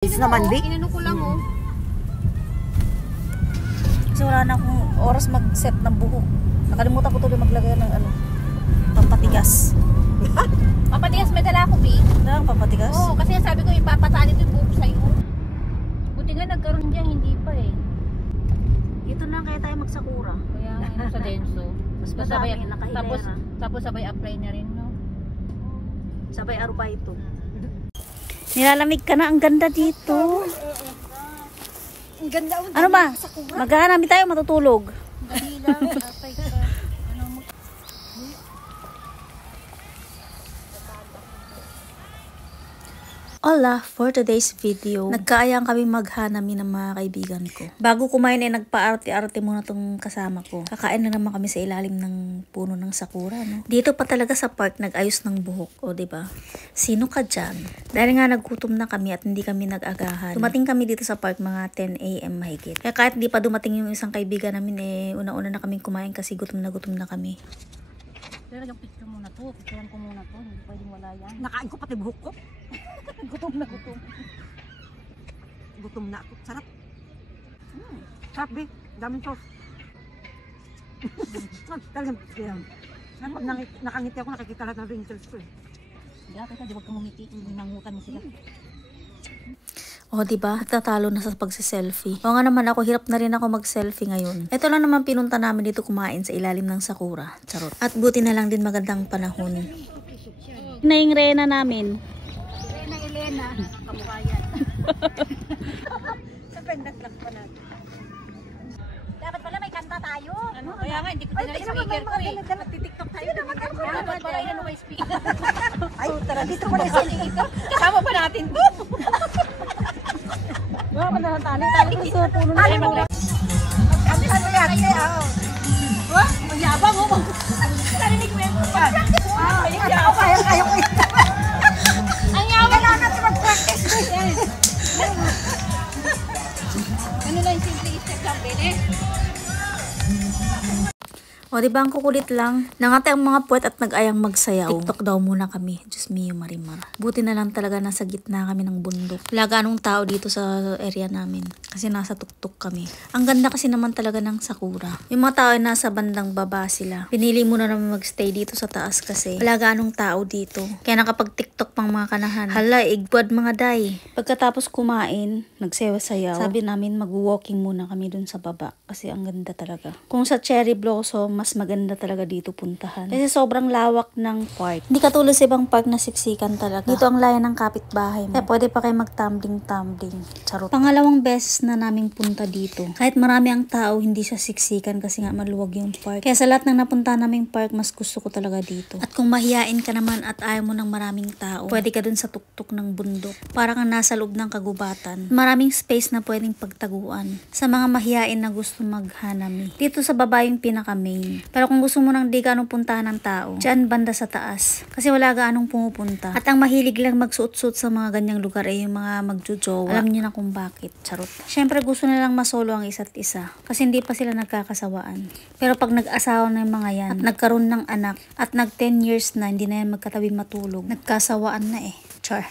Is naman, Vic. Inano ko lang, oh. Kasi wala na akong oras mag-set ng buhok. Nakalimutan ko tuloy maglagay ng pampatigas. Papatigas may dala ako, B. Wala kang pampatigas? Oo, kasi sabi ko ipapatali ito yung buhok sa'yo. Buti nga nagkaroon dyan, hindi pa eh. Dito na kaya tayo magsakura. Kaya nga sa Denso. Mas madami, nakahilera. Tapos sabay apply na rin, no? Sabay arupa ito. Nilalamig ka na, ang ganda dito. Ang ganda. Ano ba? Maghahanapin tayo, matutulog. Dali lang, apply ka. Ano mo? Hola, for today's video, nagkaayang kami maghanami ng mga kaibigan ko. Bago kumain ay nagpa-arte-arte muna tong kasama ko. Kakain na naman kami sa ilalim ng puno ng sakura, no? Dito pa talaga sa park nag-ayos ng buhok, o diba? Sino ka dyan? Dahil nga naggutom na kami at hindi kami nag-agahan. Dumating kami dito sa park mga 10 AM mahigit. Kaya kahit di pa dumating yung isang kaibigan namin una-una na kaming kumain kasi gutom na kami. Pero yung picture muna to, picturean ko muna to, hindi pwedeng wala yan. Nakain ko pati buhok ko. Gutom na gutom. Gutom na ako. Sarap. Sarap, Vic. Daming sauce. Talagang pag nakangiti ako, nakikita lahat ng wrinkles ko eh. Kaya teka, di wag kang umiti, nangutan mo sila. O, diba? Tatalo na sa pagsiselfie. O nga naman ako, hirap na rin ako mag-selfie ngayon. Ito lang naman pinunta namin dito kumain sa ilalim ng sakura. Charot. At buti na lang din magandang panahon. Na yung rena namin. Elena, kamukha yan. Sa pendas lang pa natin. Dapat pala may kanta tayo. Ano? Kaya nga, hindi ko tinala speaker ko eh. Nagtitiktok tayo. Dapat pala inano may speaker. Ay, tara, dito pala sa Kasama pa natin to. Wala ka na tali sa puno na yun. Kami ano yan? Wah, magyabang mo. Narinig mo yan. Kaya ko ito. Ang yabang. Kailangan natin mag-practice. Ano lang yung simple step lang, Bene? O, diba ang kukulit lang? Nangatay ang mga puwet at nag-ayang magsayaw. TikTok daw muna kami. Diyos mio, Marimar. Buti na lang talaga nasa gitna kami ng bundok. Wala ganong tao dito sa area namin. Kasi nasa tuktok kami. Ang ganda kasi naman talaga ng sakura. Yung mga tao ay nasa bandang baba sila. Pinili muna namin magstay dito sa taas kasi wala ganong tao dito. Kaya nakapag-TikTok pang mga kanahan. Hala, igwad mga day. Pagkatapos kumain, nagsayaw-sayaw. Sabi namin mag-walking muna kami dun sa baba. Kasi ang ganda talaga. Kung sa cherry blossom, mas maganda talaga dito puntahan. Kasi sobrang lawak ng park. Hindi katulad sa ibang park na siksikan talaga. Dito ang layan ng kapitbahay mo. Kaya pwede pa kayo mag-tumbling-tumbling. Charot. Pangalawang beses na naming punta dito. Kahit marami ang tao, hindi siya siksikan kasi nga maluwag yung park. Kaya sa lahat ng napunta naming park, mas gusto ko talaga dito. At kung mahiyain ka naman at ayaw mo ng maraming tao, pwede ka dun sa tuktok ng bundok. Para kang nasa loob ng kagubatan. Maraming space na pwedeng pagtaguan. Sa mga mahiyain na gusto maghanami. Dito sa baba yung pinaka-main. Pero kung gusto mo nang di ganong puntahan ng tao, dyan banda sa taas. Kasi wala gaanong pumupunta. At ang mahilig lang magsuot-suot sa mga ganyang lugar ay yung mga magjojowa. Alam niyo na kung bakit. Charot. Syempre gusto nilang masolo ang isa't isa. Kasi hindi pa sila nagkakasawaan. Pero pag nag-asawa na yung mga yan, at nagkaroon ng anak, at nag 10 years na, hindi na yan magkatabi matulog. Nagkasawaan na eh. Char.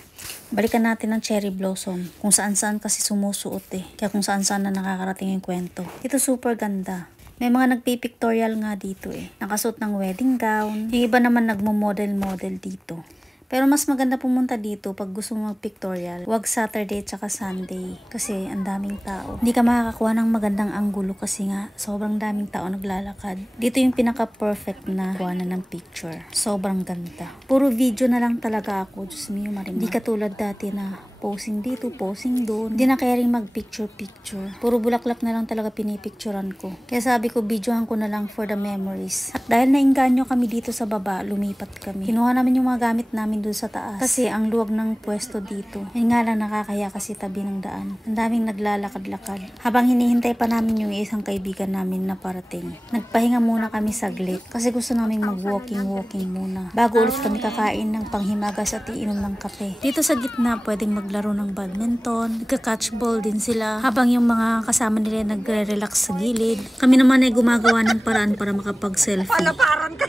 Balikan natin ang cherry blossom. Kung saan-saan kasi sumusuot eh. Kaya kung saan-saan na nakakarating yung kwento. Ito super ganda. May mga nagpipictorial nga dito eh. Nakasuot ng wedding gown. Yung iba naman nagmo-model-model dito. Pero mas maganda pumunta dito pag gusto mo mag-pictorial. Huwag Saturday tsaka Sunday. Kasi ang daming tao. Hindi ka makakakuha ng magandang anggulo kasi nga sobrang daming tao naglalakad. Dito yung pinaka-perfect na kuha na ng picture. Sobrang ganda. Puro video na lang talaga ako. Diyos mio, Marimar. Hindi katulad dati na posing dito, posing doon. Hindi na kaya rin mag-picture-picture. Puro bulaklak na lang talaga pinipicturan ko. Kaya sabi ko, videohan ko na lang for the memories. At dahil nainganyo kami dito sa baba, lumipat kami. Kinuha namin yung mga gamit namin doon sa taas. Kasi ang luwag ng pwesto dito. Yun nga lang nakakaya kasi tabi ng daan. Ang daming naglalakad-lakad. Habang hinihintay pa namin yung isang kaibigan namin na parating. Nagpahinga muna kami saglit. Kasi gusto namin mag-walking muna. Bago ulit kami kakain ng panghimagas at iinom ng kape. Dito sa gitna, pwedeng maglaro ng badminton. Nagka-catchball din sila. Habang yung mga kasama nila nagre-relax sa gilid. Kami naman ay gumagawa ng paraan para makapag-selfie. Palaparan ka.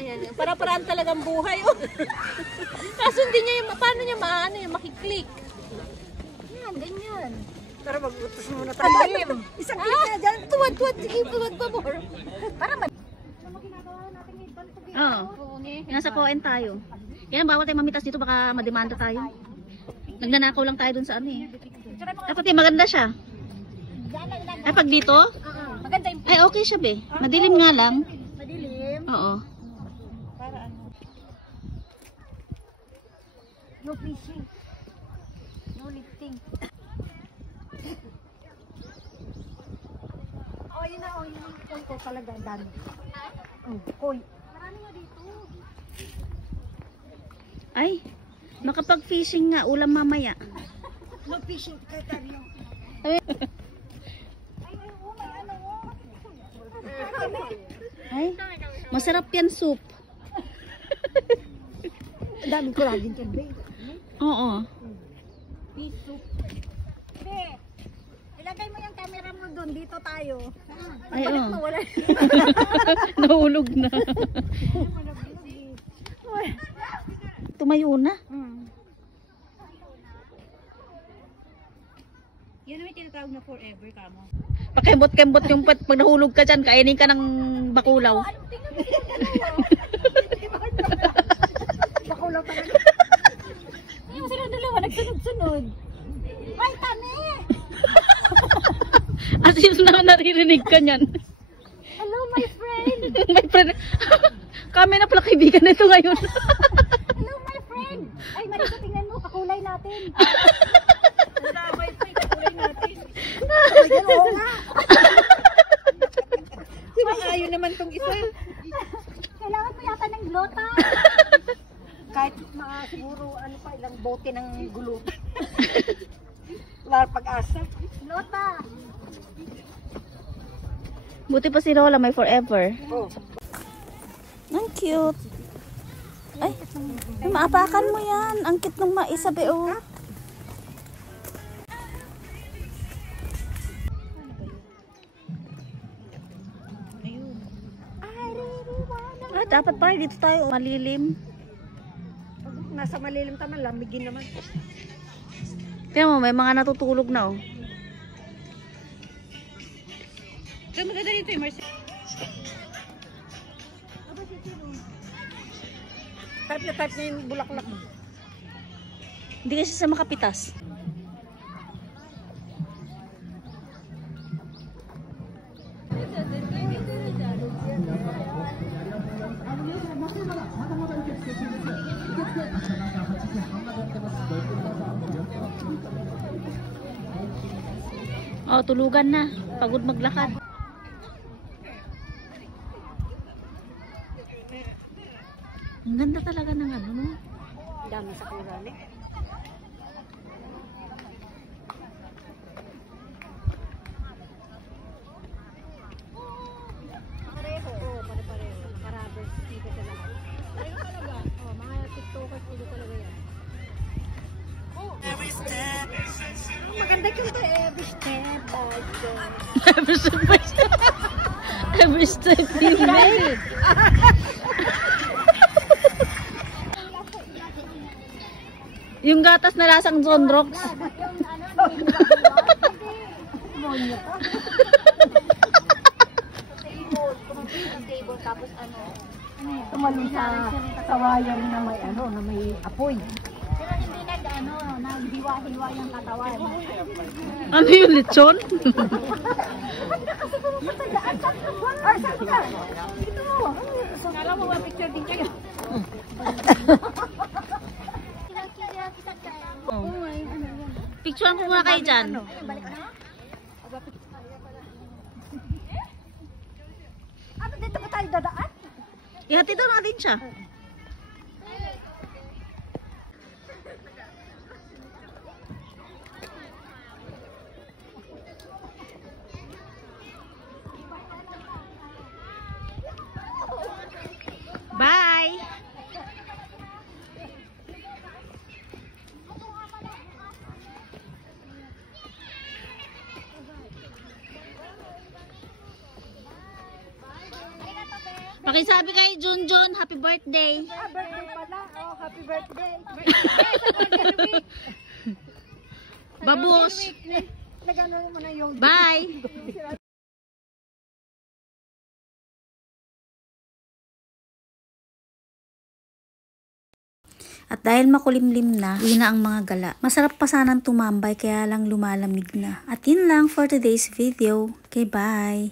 Ayan, para-paraan talagang buhay. Oh. Kaso hindi niya, paano niya maano yung makiklik? Tara, mag-utos muna tayo. Isang kita dyan. Tuwad, sige, tuwad pa more. Para man. Oo. Nasa Coen tayo. Yan, bawal tayo mamitas dito, baka mademanda tayo. Nagnanakaw lang tayo dun sa ano eh. Ay, pati maganda siya. Ay, pag dito? Maganda yung Ay, okay siya be. Madilim nga lang. madilim. Oo. Para ano. No fishing. No lifting. Oh, yun na, oh, yun ang koi ko talaga, ang dami. Koi. Marami nga dito. Ay, makapag-fishing nga, ulam mamaya. No fishing, sekretaryo. Ay, Oh, may ano, oh. ay, masarap yan soup. Ang dami ko laging kembe. Oo. Fish soup. Be, ilagay mo yung camera mo doon, dito tayo. Ay, Balik oo. mo, wala. Nahulog na. Tumayo na. Yan naman tinatawag na forever ka mo. Pakembot-kembot yung pag nahulog ka dyan, kainin ka ng bakulaw. Tingnan mo yung dalawa. Bakulaw talaga. Tingnan mo sila dalawa, nagsunod-sunod. Ay, tami! As if na naririnig ka niyan. Hello, my friend! My friend, kami na pala kaibigan na ito ngayon. Hello, my friend! Ay, Marisa, tingnan mo, kakulay natin. Wala, my friend, kakulay natin. Ay, oo nga. Maayo naman tong isa. Kailangan mo yata ng glota. Kahit mga siguro, ano pa, ilang bote ng gulo. Wala pag-asa. Glota! Buti pa si Lola, may forever. Oh. Ang cute. Ay, maapakan mo yan. Ang cute ng maisa, be, oh. Ah, dapat pala dito tayo. Malilim. Pag nasa malilim taman, lamigin naman. Tingnan mo, may mga natutulog na, oh. Diyan maganda dito yung Marcel. Type na yung bulaklak mo. Hindi kasi sa makapitas. Oh, tulugan na. Pagod maglakad. Ang ganda talaga ng ano, no? Dami sa kurali. Pareho. Oo, pare-pareho. Naka-rubbers dito sa lahat. Pareho talaga. Oh, mga tiktokers dito talaga yan. Oh. Maganda yung to every step I go. Every step by step. Every step you make. Yung gatas na lasang Zonrox. Yung ano, monyo pa. Table, tapos ano. Tumalun sa kawayan na may ano, na may apoy. Pero hindi nag-ano, naghiwa-hiwa yung katawan. Ano yung lechon? Ay, saan ka? Dito mo. Kala mo ba picture din kayo? Oh. Picturean ko muna kayo dyan. Balik na? Ano dito ba tayo dadaan? Ihatid daw natin siya. Bye! Pakisabi kay Junjun, happy birthday. Birthday pala. Oh, happy birthday. Babos. nagano mo na yung... Bye! At dahil makulimlim na, uwi na ang mga gala. Masarap pa sanang tumambay kaya lang lumalamig na. At yun lang for today's video. Okay, bye!